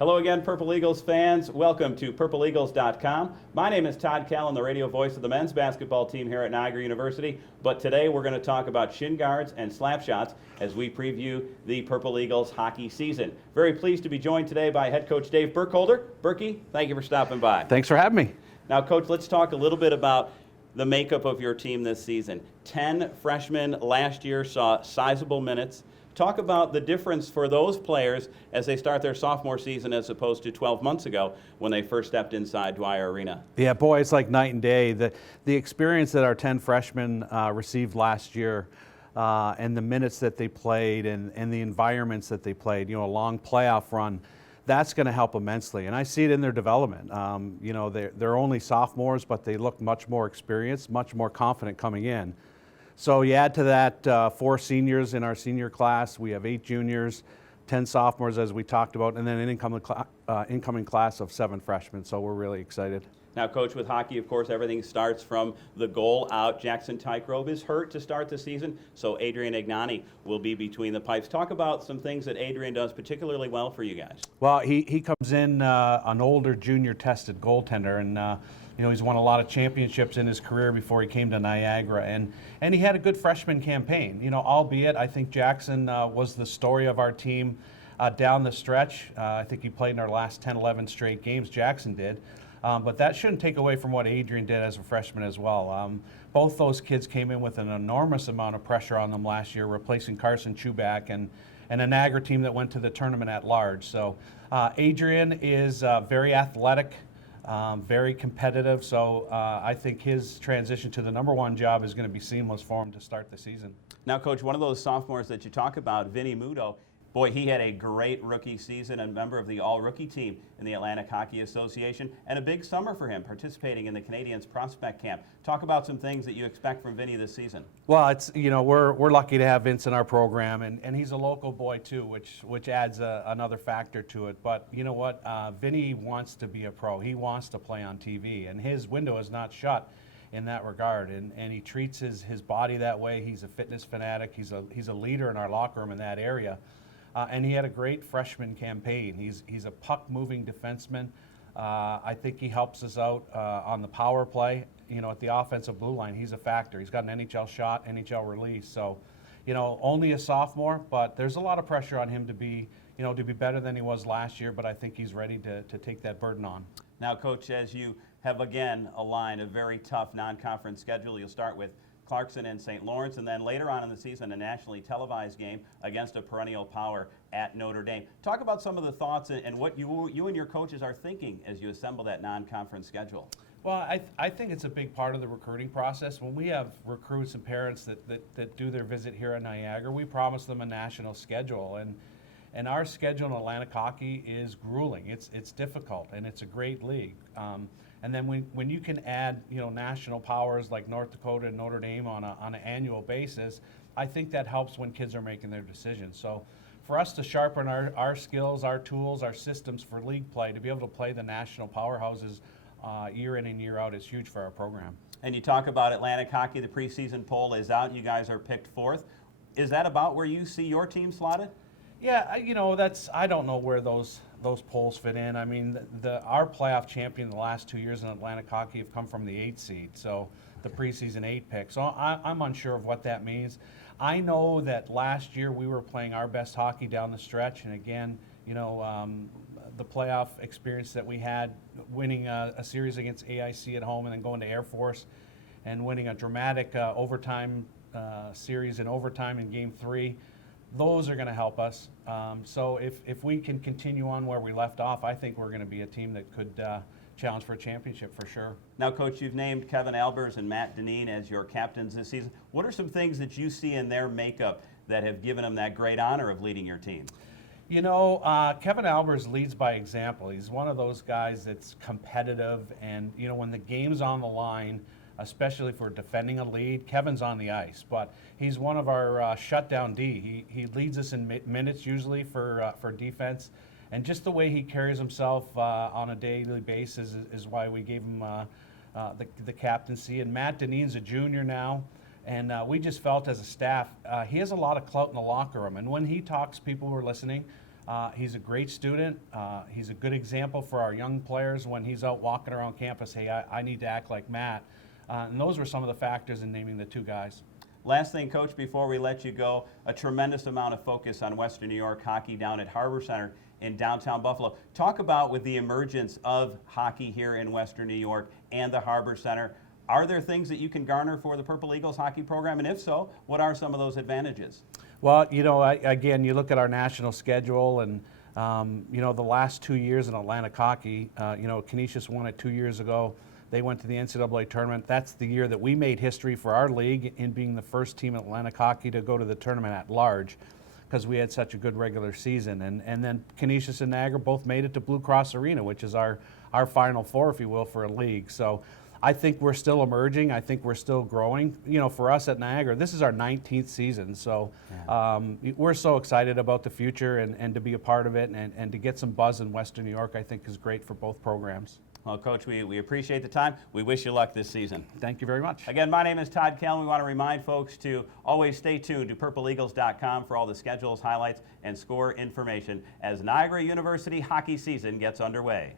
Hello again, Purple Eagles fans. Welcome to PurpleEagles.com. My name is Todd Callen, the radio voice of the men's basketball team here at Niagara University. But today we're going to talk about shin guards and slap shots as we preview the Purple Eagles hockey season. Very pleased to be joined today by head coach Dave Burkholder. Berkey, thank you for stopping by. Thanks for having me. Now, Coach, let's talk a little bit about the makeup of your team this season. 10 freshmen last year saw sizable minutes. Talk about the difference for those players as they start their sophomore season as opposed to 12 months ago when they first stepped inside Dwyer Arena. Yeah, boy, it's like night and day. The experience that our 10 freshmen received last year and the minutes that they played and the environments that they played, a long playoff run, that's going to help immensely. And I see it in their development. They're only sophomores, but they look much more experienced, much more confident coming in. So you add to that 4 seniors in our senior class. We have 8 juniors, 10 sophomores, as we talked about, and then an incoming class of 7 freshmen. So we're really excited. Now, Coach, with hockey, of course, everything starts from the goal out. Jackson Tygrove is hurt to start the season, so Adrian Ignani will be between the pipes. Talk about some things that Adrian does particularly well for you guys. Well, he comes in an older junior-tested goaltender, and he's won a lot of championships in his career before he came to Niagara, and he had a good freshman campaign. Albeit I think Jackson was the story of our team down the stretch. I think he played in our last 10, 11 straight games. Jackson did. But that shouldn't take away from what Adrian did as a freshman as well. Both those kids came in with an enormous amount of pressure on them last year, replacing Carson Chuback and a Niagara team that went to the tournament at large. So Adrian is very athletic, very competitive. So I think his transition to the #1 job is going to be seamless for him to start the season. Now, Coach, one of those sophomores that you talk about, Vinnie Muto, boy, he had a great rookie season, a member of the all-rookie team in the Atlantic Hockey Association, and a big summer for him, participating in the Canadiens Prospect Camp. Talk about some things that you expect from Vinnie this season. Well, it's we're lucky to have Vince in our program, and he's a local boy too, which adds another factor to it. But you know what, Vinnie wants to be a pro. He wants to play on TV, and his window is not shut in that regard, and he treats his body that way. He's a fitness fanatic. He's a leader in our locker room in that area. And he had a great freshman campaign. He's a puck-moving defenseman. I think he helps us out on the power play. At the offensive blue line, he's a factor. He's got an NHL shot, NHL release. So, only a sophomore, but there's a lot of pressure on him to be better than he was last year. But I think he's ready to take that burden on. Now, Coach, as you have again aligned a very tough non-conference schedule, you'll start with Clarkson and St. Lawrence, and then later on in the season, a nationally televised game against a perennial power at Notre Dame. Talk about some of the thoughts and what you and your coaches are thinking as you assemble that non-conference schedule. Well, I think it's a big part of the recruiting process. When we have recruits and parents that do their visit here at Niagara, we promise them a national schedule, and our schedule in Atlantic hockey is grueling. It's difficult, and it's a great league. And then when you can add national powers like North Dakota and Notre Dame on an annual basis, I think that helps when kids are making their decisions. So for us to sharpen our skills, our tools, our systems for league play, to be able to play the national powerhouses year in and year out is huge for our program. And you talk about Atlantic hockey, the preseason poll is out. You guys are picked 4th. Is that about where you see your team slotted? Yeah, I don't know where those polls fit in. I mean, our playoff champion the last 2 years in Atlantic hockey have come from the 8th seed, so the preseason 8 pick. So I'm unsure of what that means. I know that last year we were playing our best hockey down the stretch, and again, the playoff experience that we had, winning a series against AIC at home and then going to Air Force and winning a dramatic overtime series in overtime in Game 3. Those are going to help us. So if we can continue on where we left off, I think we're going to be a team that could challenge for a championship for sure. Now, Coach, you've named Kevin Albers and Matt Deneen as your captains this season. What are some things that you see in their makeup that have given them that great honor of leading your team? Kevin Albers leads by example. He's one of those guys that's competitive, and when the game's on the line, especially if we're defending a lead, Kevin's on the ice. But he's one of our shutdown D. He leads us in minutes usually for defense. And just the way he carries himself on a daily basis is why we gave him the captaincy. And Matt Deneen's a junior now. And we just felt as a staff, he has a lot of clout in the locker room. And when he talks, people were listening. He's a great student. He's a good example for our young players when he's out walking around campus. Hey, I need to act like Matt. And those were some of the factors in naming the two guys. Last thing, Coach, before we let you go, a tremendous amount of focus on Western New York hockey down at Harbor Center in downtown Buffalo. Talk about with the emergence of hockey here in Western New York and the Harbor Center. Are there things that you can garner for the Purple Eagles hockey program? And if so, what are some of those advantages? Well, again, you look at our national schedule, and the last 2 years in Atlantic hockey, Canisius won it 2 years ago. They went to the NCAA tournament. That's the year that we made history for our league in being the first team in Atlantic hockey to go to the tournament at large, because we had such a good regular season. And then Canisius and Niagara both made it to Blue Cross Arena, which is our Final Four, if you will, for a league. So I think we're still emerging. I think we're still growing. For us at Niagara, this is our 19th season. So we're so excited about the future and to be a part of it and to get some buzz in Western New York, I think is great for both programs. Well, Coach, we appreciate the time. We wish you luck this season. Thank you very much. Again, my name is Todd Callen. We want to remind folks to always stay tuned to purpleeagles.com for all the schedules, highlights, and score information as Niagara University hockey season gets underway.